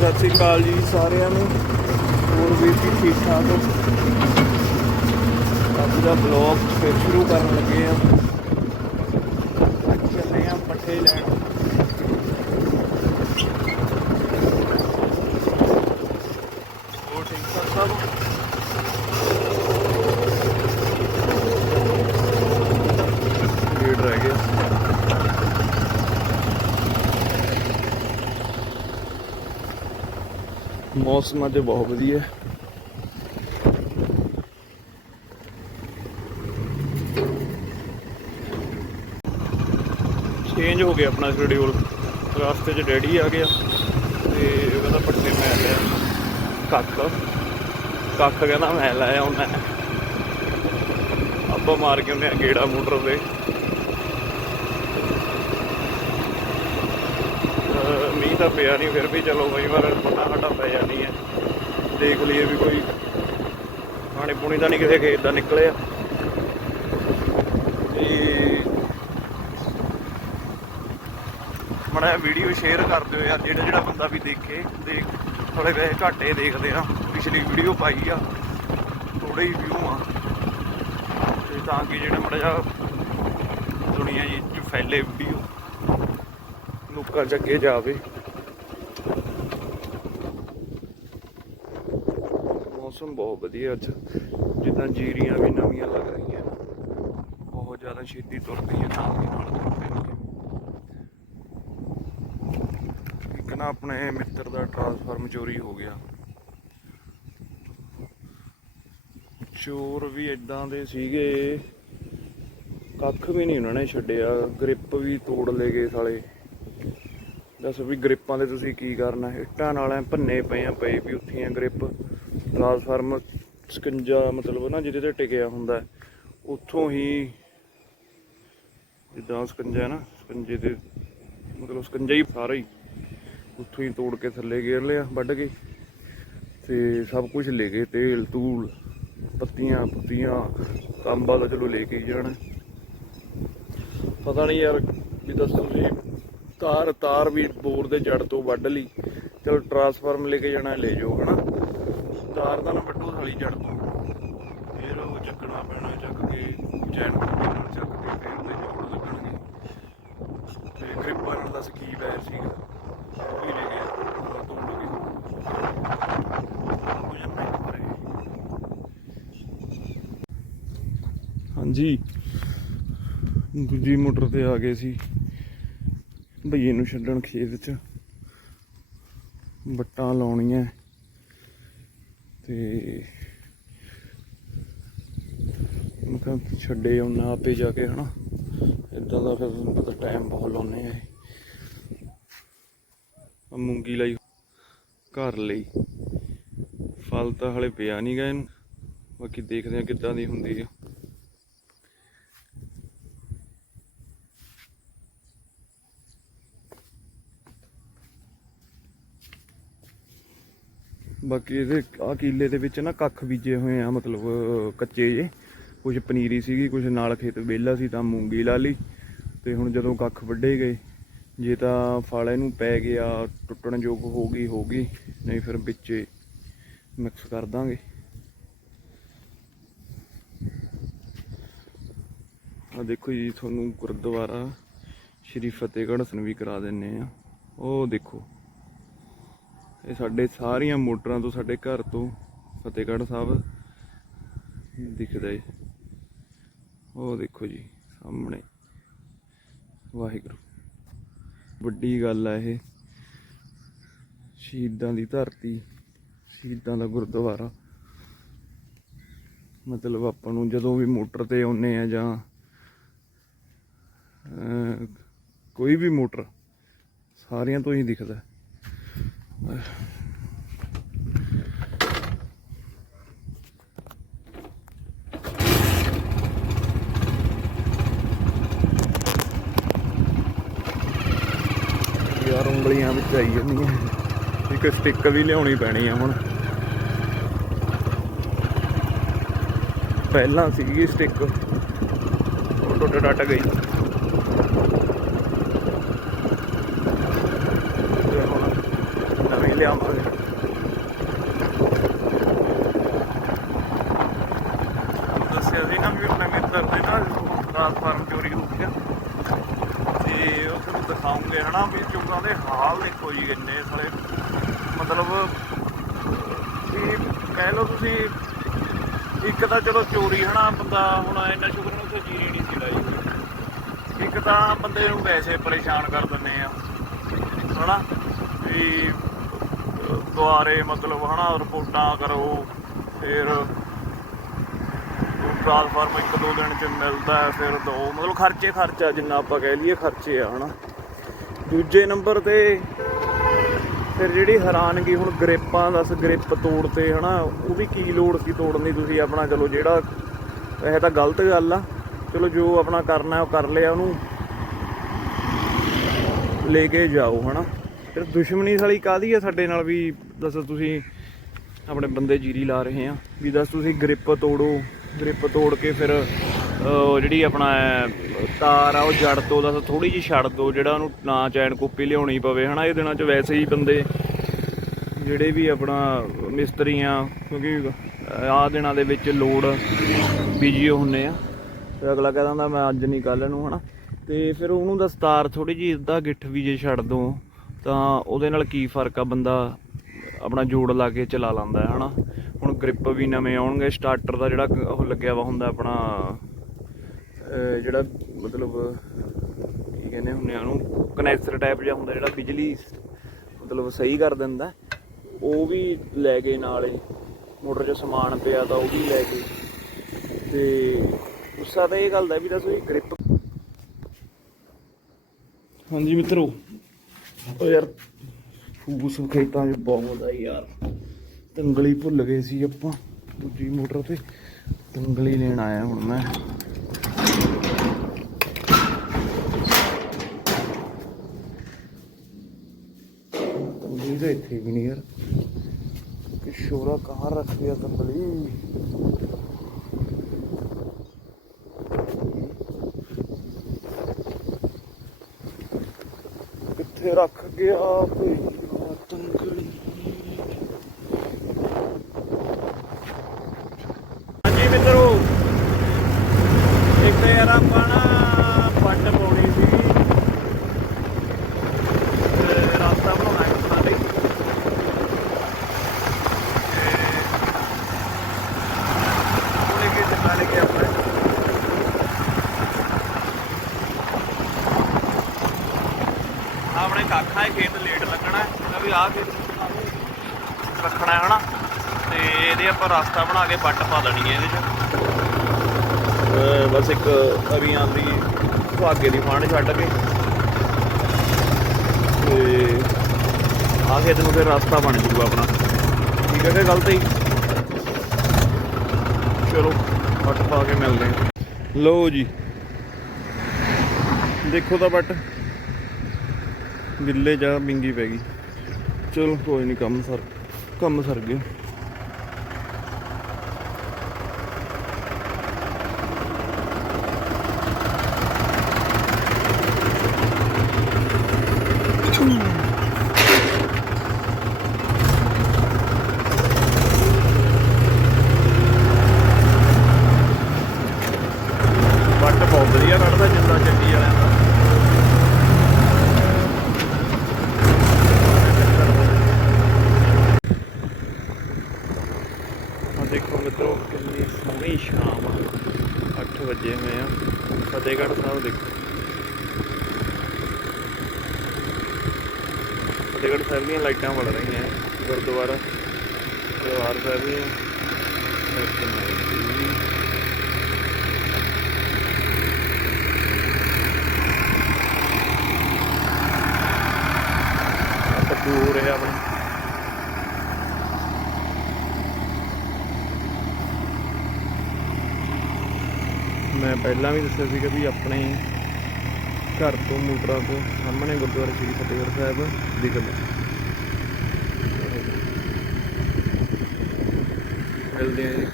ਸਤਿ ਸ੍ਰੀ ਅਕਾਲ ਜੀ ਸਾਰਿਆਂ ਨੂੰ। ਹੋਰ ਵੀ ਜੀ ਠੀਕ ਠਾਕ ਅੱਜ ਦਾ ਬਲੌਗ ਫਿਰ ਸ਼ੁਰੂ ਕਰਨ ਲੱਗੇ ਆ। ਅੱਜ ਚੱਲੇ ਆ ਪੱਠੇ ਲੈਣ। ਹੋਰ ਠੀਕ ਠਾਕ ਸਭ ਲੇਟ ਰਹਿ ਗਏ ਮੌਸਮ ਅੱਜ ਬਹੁਤ ਵਧੀਆ ਚੇਂਜ ਹੋ ਗਿਆ ਆਪਣਾ ਸ਼ਡਿਊਲ ਰਸਤੇ 'ਚ ਡੈਡੀ ਆ ਗਿਆ ਤੇ ਕਹਿੰਦਾ ਪੱਟੇ ਮੈਂ ਲਿਆ ਕੱਖ। ਕੱਖ ਕਹਿੰਦਾ ਮੈਂ ਲਾਇਆ ਉਹਨਾਂ ਆਪਾਂ ਮਾਰ ਕੇ ਉਹਨੇ ਗੇੜਾ ਮੋਟਰ ਤੇ। ਤਾਂ ਪਿਆ ਨਹੀਂ, ਫਿਰ ਵੀ ਚਲੋ ਕਈ ਵਾਰ ਪਤਾ ਹਟਾ ਪੈ ਜਾਂਦੀ ਹੈ ਦੇਖ ਲਈਏ ਵੀ ਕੋਈ ਪਾਣੀ ਪੂਣੀ ਤਾਂ ਨਹੀਂ ਕਿਸੇ ਖੇਤ ਦਾ ਨਿਕਲਿਆ। ਤੇ ਮੜਾ ਵੀਡੀਓ ਸ਼ੇਅਰ ਕਰ ਦਿਓ ਯਾਰ, ਜਿਹੜਾ ਜਿਹੜਾ ਬੰਦਾ ਵੀ ਦੇਖੇ, ਦੇਖ ਥੋੜੇ ਵੈਸੇ ਘਾਟੇ ਦੇਖਦੇ ਆ। ਪਿਛਲੀ ਵੀਡੀਓ ਪਾਈ ਆ ਥੋੜੇ ਹੀ ਵਿਊ ਆ। ਤੇ ਤਾਂ ਕਿ ਜਿਹੜਾ ਮੜਾ ਜਾ ਦੁਨੀਆ ਜੀ ਚ ਫੈਲੇ ਵੀਡੀਓ ਲੋਕਾਂ ਚ ਅੱਗੇ ਜਾਵੇ। ਮੌਸਮ ਬਹੁਤ ਵਧੀਆ ਅੱਜ। ਜਿੱਦਾਂ ਜੀਰੀਆਂ ਵੀ ਨਵੀਆਂ ਲੱਗ ਰਹੀਆਂ ਬਹੁਤ ਜ਼ਿਆਦਾ ਛੇਤੀ ਤੁਰ ਹੈ ਨਾਲ ਦੀ ਨਾਲ ਤੁਰ ਪਈਆਂ ਇੱਕ ਨਾ ਆਪਣੇ ਮਿੱਤਰ ਦਾ ਟਰਾਂਸਫਾਰਮ ਚੋਰੀ ਹੋ ਗਿਆ। ਚੋਰ ਵੀ ਇਦਾਂ ਦੇ ਸੀਗੇ। ਕੱਖ ਵੀ ਨਹੀਂ ਉਹਨਾਂ ਨੇ ਛੱਡਿਆ। ਗ੍ਰਿਪ ਵੀ ਤੋੜ ਲੈ ਗਏ ਸਾਲੇ। ਦੱਸ ਵੀ ਗ੍ਰਿਪਾਂ ਦੇ ਤੁਸੀਂ ਕੀ ਕਰਨਾ? ਇੱਟਾਂ ਨਾਲ ਐ ਭੰਨੇ ਪਏ ਆ ਪਏ ਵੀ ਉੱਥੀਆਂ ਗ੍ਰਿਪ। ਟਰਾਂਸਫਾਰਮਰ ਸਕੰਜਾ ਮਤਲਬ ਨਾ ਜਿਹਦੇ ਤੇ ਟਿਕਿਆ ਹੁੰਦਾ ਉੱਥੋਂ ਹੀ ਜਿੱਦਾਂ ਸਕੰਜਾ ਹੈ ਨਾ ਸਕੰਜੇ ਤੇ ਮਤਲਬ ਸਕੰਜਾ ਹੀ ਸਾਰਾ ਹੀ ਉੱਥੋਂ ਹੀ ਤੋੜ ਕੇ ਥੱਲੇ ਗੇਰ ਲਿਆ, ਵੱਢ ਕੇ ਤੇ ਸਭ ਕੁਝ ਲੈ ਗਏ, ਤੇਲ, ਤੂਲ, ਪੱਤੀਆਂ, ਪੁੱਤੀਆਂ ਕੰਬਾ ਦਾ ਚਲੋ ਲੈ ਕੇ ਹੀ ਜਾਣਾ। ਪਤਾ ਨਹੀਂ ਯਾਰ ਵੀ ਦੱਸੋ ਜੀ ਤਾਰ ਤਾਰ ਵੀ ਬੋਰ ਦੇ ਜੜ ਤੋਂ ਵੱਢ ਲਈ, ਚਲੋ ਟਰਾਂਸਫਾਰਮ ਲੈ ਕੇ ਜਾਣਾ, ਲੈ ਜਾਓ, ਹਨਾ? ਤਾਰ ਦਾ ਨਾ ਵੱਢੋ ਸਾਲੀ ਜੜ ਫਿਰ ਉਹ ਚੱਕਣਾ ਪੈਣਾ, ਚੱਕ ਕੇ ਚੈਨ ਨਾਲ ਚੱਕ ਕੇ ਫਿਰ ਉਹਦੇ ਜੋੜ ਲੱਗਣਗੇ। ਤੇ ਗ੍ਰਿਪਾਂ ਨਾਲ ਦੱਸ ਬੈਰ ਸੀਗਾ। ਉਹ ਵੀ ਲੈ ਗਿਆ। ਉਹ ਤੋੜ ਕੇ ਹਾਂਜੀ। ਦੂਜੀ ਮੋਟਰ ਤੇ ਆ ਗਏ ਸੀ। ਭਈਏ ਨੂੰ ਛੱਡਣ ਖੇਤ 'ਚ। ਬੱਟਾਂ ਲਾਉਣੀਆਂ। ਤੇ ਮੈਂ ਕਿਹਾ ਛੱਡੇ ਉਹਨਾਂ ਆਪੇ ਜਾ ਕੇ, ਹਨਾ? ਇਦਾਂ ਦਾ ਫਿਰ ਤੁਹਾਨੂੰ ਪਤਾ ਟਾਈਮ ਬਹੁਤ ਲਾਉਨੇ ਆ ਇਹ। ਮੂੰਗੀ ਲਈ ਘਰ ਲਈ। ਫਲ ਤਾਂ ਹਲੇ ਪਿਆ ਨਹੀਂ ਗਾ ਇਹਨੂੰ। ਬਾਕੀ ਦੇਖਦੇ ਆ ਕਿੱਦਾਂ ਦੀ ਹੁੰਦੀ ਹੈ ਬਾਕੀ ਇਹਦੇ ਆ ਕੀਲੇ ਦੇ ਵਿੱਚ ਨਾ ਕੱਖ ਬੀਜੇ ਹੋਏ ਆ, ਮਤਲਬ ਕੱਚੇ ਜੇ ਕੁਝ ਪਨੀਰੀ ਸੀਗੀ ਕੁਝ ਨਾਲ ਖੇਤ ਵਿਹਲਾ ਸੀ, ਤਾਂ ਮੂੰਗੀ ਲਾ ਲਈ। ਤੇ ਹੁਣ ਜਦੋਂ ਕੱਖ ਵੱਢੇ ਗਏ, ਜੇ ਤਾਂ ਫਲ ਇਹਨੂੰ ਪੈ ਗਿਆ, ਟੁੱਟਣ ਯੋਗ ਹੋ ਗਈ ਹੋ ਗਈ, ਨਹੀਂ ਫਿਰ ਵਿੱਚ ਮਿਕਸ ਕਰ ਦਾਂਗੇ। ਆ ਦੇਖੋ ਜੀ, ਤੁਹਾਨੂੰ ਗੁਰਦੁਆਰਾ ਸ਼੍ਰੀ ਫਤਿਹਗੜ੍ਹ ਸਨ ਵੀ ਕਰਾ ਦਿੰਨੇ ਆ। ਉਹ ਦੇਖੋ। ਇਹ ਸਾਡੇ ਸਾਰੀਆਂ ਮੋਟਰਾਂ ਤੋਂ ਸਾਡੇ ਘਰ ਤੋਂ ਫਤਿਹਗੜ੍ਹ ਸਾਹਿਬ ਦਿਖਦਾ ਏ। ਉਹ ਦੇਖੋ ਜੀ, ਸਾਹਮਣੇ। ਵਾਹਿਗੁਰੂ। ਵੱਡੀ ਗੱਲ ਆ ਇਹ। ਸ਼ਹੀਦਾਂ ਦੀ ਧਰਤੀ, ਸ਼ਹੀਦਾਂ ਦਾ ਗੁਰਦੁਆਰਾ। ਮਤਲਬ ਆਪਾਂ ਨੂੰ ਜਦੋਂ ਵੀ ਮੋਟਰ ਤੇ ਆਉਨੇ ਆ ਜਾਂ ਕੋਈ ਵੀ ਮੋਟਰ, ਸਾਰਿਆਂ ਤੋਂ ਹੀ ਦਿਖਦਾ। ਯਾਰ ਉਂਗਲੀਆਂ ਵਿੱਚ ਆਈ ਜਾਂਦੀਆਂ। ਇੱਕ ਸਟਿੱਕ ਵੀ ਲਿਆਉਣੀ ਪੈਣੀ ਆ ਹੁਣ। ਪਹਿਲਾਂ ਸੀਗੀ ਸਟਿੱਕ ਉਹ ਟੁੱਟ ਟੱਟ ਗਈ ਤੇ ਹੁਣ ਨਵੀਂ ਲਿਆਵਾਂਗੇ ਦੱਸਿਆ ਸੀ ਨਾ ਵੀ ਨਵੇਂ ਮਿੱਤਰ ਦੇ ਨਾਲ ਟ੍ਰਾਂਸਫਾਰਮ ਚੋਰੀ ਹੋ ਗਿਆ ਤੇ ਉਹ ਤੁਹਾਨੂੰ ਦਿਖਾਉਂਗੇ ਹਨਾ ਵੀ ਚੁੰਗਾਂ ਦੇ ਹਾਲ ਦੇਖੋ ਜੀ ਇੰਨੇ ਸਾਰੇ ਮਤਲਬ ਵੀ ਕਹਿ ਲਓ ਤੁਸੀਂ, ਇੱਕ ਤਾਂ ਚਲੋ ਚੋਰੀ ਹਨਾ, ਬੰਦਾ ਹੁਣ ਇੰਨਾ ਸ਼ੁਕਰ ਨੂੰ ਉੱਥੇ ਜੀਰੀ ਨਹੀਂ ਸੀ ਜੀ ਇੱਕ ਤਾਂ ਬੰਦੇ ਨੂੰ ਵੈਸੇ ਪਰੇਸ਼ਾਨ ਕਰ ਦਿੰਦੇ ਆ। ਹਨਾ? ਵੀ ਦੁਆਰੇ ਮਤਲਬ ਹਨਾ, ਰਿਪੋਰਟਾਂ ਕਰੋ, ਫਿਰ ਟ੍ਰਾਂਸਫਾਰਮ ਇੱਕ ਦੋ ਦਿਨ ਚ ਮਿਲਦਾ ਫਿਰ ਦੋ, ਮਤਲਬ ਖਰਚੇ ਖਰਚਾ, ਜਿੰਨਾ ਆਪਾਂ ਕਹਿ ਲਈਏ ਖਰਚੇ ਆ, ਹਨਾ। ਦੂਜੇ ਨੰਬਰ ਤੇ ਫਿਰ ਜਿਹੜੀ ਹੈਰਾਨਗੀ, ਹੁਣ ਗ੍ਰਿਪਾਂ ਦੱਸ ਗ੍ਰਿਪ ਤੋੜਤੇ ਹਨਾ, ਉਹ ਵੀ ਕੀ ਲੋੜ ਸੀ ਤੋੜਨ ਦੀ ਤੁਸੀਂ ਆਪਣਾ, ਚਲੋ ਜਿਹੜਾ, ਇਹ ਤਾਂ ਗਲਤ ਗੱਲ ਆ। ਚਲੋ ਜੋ ਆਪਣਾ ਕਰਨਾ ਉਹ ਕਰ ਲਿਆ ਉਹਨੂੰ। ਲੈ ਕੇ ਜਾਓ, ਹਨਾ। ਫਿਰ ਦੁਸ਼ਮਣੀ ਸਾਲੀ ਕਾਦੀ ਆ ਸਾਡੇ ਨਾਲ ਵੀ ਦੱਸੋ ਤੁਸੀਂ ਆਪਣੇ ਬੰਦੇ ਜੀਰੀ ਲਾ ਰਹੇ ਆ। ਵੀ ਦੱਸ ਤੁਸੀਂ ਗ੍ਰਿਪ ਤੋੜੋ, ਗ੍ਰਿਪ ਤੋੜ ਕੇ ਫਿਰ ਜਿਹੜੀ ਆਪਣਾ ਤਾਰ ਆ, ਉਹ ਜੜ ਤੋਂ ਦੱਸ ਥੋੜੀ ਜਿਹੀ ਛੱਡ ਦੋ ਜਿਹੜਾ ਉਹਨੂੰ ਨਾ ਚੈਨ ਕਾਪੀ ਲਿਆਉਣੀ ਪਵੇ, ਹਨਾ? ਇਹ ਦਿਨਾਂ 'ਚ ਵੈਸੇ ਹੀ ਬੰਦੇ ਜਿਹੜੇ ਵੀ ਆਪਣਾ ਮਿਸਤਰੀ ਆ, ਕਿਉਂਕਿ ਆਹ ਦਿਨਾਂ ਦੇ ਵਿੱਚ ਲੋਡ ਬਿਜ਼ੀ ਹੁੰਨੇ ਆ। ਤੇ ਅਗਲਾ ਕਹਿ ਦਿੰਦਾ ਮੈਂ ਅੱਜ ਨਹੀਂ ਕੱਲ ਨੂੰ, ਹਨਾ? ਤੇ ਫਿਰ ਉਹਨੂੰ ਦਸਤਾਰ ਥੋੜੀ ਜਿਹੀ ਅੱਧਾ ਗਿੱਠ ਵੀ ਜੇ ਛੱਡ ਦੋ ਤਾਂ ਉਹਦੇ ਨਾਲ ਕੀ ਫ਼ਰਕ ਆ ਬੰਦਾ ਆਪਣਾ ਜੋੜ ਲਾ ਕੇ ਚਲਾ ਲੈਂਦਾ ਹੈ ਹਨਾ? ਹੁਣ ਗ੍ਰਿਪ ਵੀ ਨਵੇਂ ਆਉਣਗੇ ਸਟਾਰਟਰ ਦਾ ਜਿਹੜਾ ਉਹ ਲੱਗਿਆ ਵਾ ਹੁੰਦਾ ਆਪਣਾ ਜਿਹੜਾ ਮਤਲਬ ਕੀ ਕਹਿੰਦੇ ਹੁੰਦੇ ਆ ਉਹਨੂੰ ਕਨੈਕਟਰ ਟਾਈਪ ਜਿਹਾ ਹੁੰਦਾ ਜਿਹੜਾ ਬਿਜਲੀ ਮਤਲਬ ਸਹੀ ਕਰ ਦਿੰਦਾ ਉਹ ਵੀ ਲੈ ਗਏ ਨਾਲ ਹੀ ਮੋਟਰ 'ਚ ਸਮਾਨ ਪਿਆ ਤਾਂ ਉਹ ਵੀ ਲੈ ਗਏ ਤੇ ਗੁੱਸਾ ਤਾਂ ਇਹ ਗੱਲ ਦਾ ਵੀ ਦੱਸੋ ਇਹ ਗ੍ਰਿਪ ਹਾਂਜੀ ਮਿੱਤਰੋ। ਉਹ ਯਾਰ ਫੂਸ ਖੇਤਾਂ 'ਚ ਬਹੁਤ ਆ ਯਾਰ। ਤੰਗਲੀ ਭੁੱਲ ਗਏ ਸੀ ਆਪਾਂ, ਦੂਜੀ ਮੋਟਰ ਤੇ। ਤੰਗਲੀ ਲੈਣ ਆਇਆ ਹੁਣ ਮੈਂ। ਤੰਗਲੀ ਤਾਂ ਇੱਥੇ ਵੀ ਨਹੀਂ ਯਾਰ। ਕਿ ਸ਼ੋਰਾ ਕਹਾਂ ਰੱਖ ਗਿਆ ਤੰਗਲੀ ਕਿੱਥੇ ਰੱਖ ਗਿਆ ਕੋਈ ਤੰਗਲੀ ਹਾਂਜੀ ਮਿੱਤਰੋ ਇੱਕ ਤਾਂ ਯਾਰ ਆਪਾਂ ਨਾ ਪੱਟ ਪਾਉਣੀ ਸੀ ਤੇ ਰਸਤਾ ਬਣਾਉਣਾ ਹੈ ਆਪਣਾ ਲਈ ਉਹਨੇ ਕਿ ਚੱਲਾ ਲੈ ਕੇ ਆਪਾਂ ਆਪਣੇ ਕਾਖਾਂ ਦੇ ਖੇਤ ਲੇਟ ਲੱਗਣਾ ਹੈ ਵੀ ਰੱਖਣਾ ਹੈ ਹਨਾ। ਤੇ ਇਹਦੇ ਆਪਾਂ ਰਸਤਾ ਬਣਾ ਕੇ ਵੱਟ ਪਾ ਦੇਣੀ ਹੈ ਇਹਦੇ ਚ। ਬਸ ਇੱਕ ਅਰੀਆਂ ਦੀ ਸੁਹਾਗੇ ਦੀ ਫਾਂਡ ਛੱਡ ਕੇ। ਤੇ ਆਹ ਖੇਤ ਨੂੰ ਫਿਰ ਰਸਤਾ ਬਣ ਜੂਗਾ ਆਪਣਾ। ਠੀਕ ਹੈ ਕਿ ਗਲਤ ਹੀ ਚਲੋ, ਵੱਟ ਪਾ ਕੇ ਮਿਲਦੇ ਹਾਂ। ਲਓ ਜੀ। ਦੇਖੋ ਤਾਂ ਵੱਟ। ਗਿੱਲੇ ਜਾਂ ਬਿੰਗੀ ਪੈ ਗਈ। ਚਲੋ ਕੋਈ ਨਹੀਂ ਕੰਮ ਸਰ ਕੰਮ ਸਰ ਗਿਆ। ਵੱਟ ਬਹੁਤ ਵਧੀਆ ਕੱਢਦਾ ਜਿੰਦਾ ਚੱਲੀ ਵਾਲਿਆਂ ਦਾ ਆ ਦੇਖੋ ਮਿੱਤਰੋ ਕਿੰਨੀ ਸੋਹਣੀ ਸ਼ਾਮ ਆ 8 ਵਜੇ ਹੋਏ ਆ ਫਤਿਹਗੜ੍ਹ ਸਾਹਿਬ ਦੇਖੋ ਫਤਿਹਗੜ੍ਹ ਸਾਹਿਬ ਦੀਆਂ ਲਾਈਟਾਂ ਵੜ ਰਹੀਆਂ ਗੁਰਦੁਆਰਾ, ਦਰਬਾਰ ਸਾਹਿਬ ਦੀਆਂ ਦਰਸ਼ਨ ਹੋਏ ਜੀ। ਆਪਾਂ ਆਪਣੇ ਮੈਂ ਪਹਿਲਾਂ ਵੀ ਦੱਸਿਆ ਸੀਗਾ ਵੀ ਆਪਣੇ ਘਰ ਤੋਂ ਮੋਟਰਾਂ ਤੋਂ ਸਾਹਮਣੇ ਗੁਰਦੁਆਰਾ ਸ੍ਰੀ ਫਤਿਹਗੜ੍ਹ ਸਾਹਿਬ ਦਿਖਦਾ ਮਿਲਦੇ ਆ ਜੀ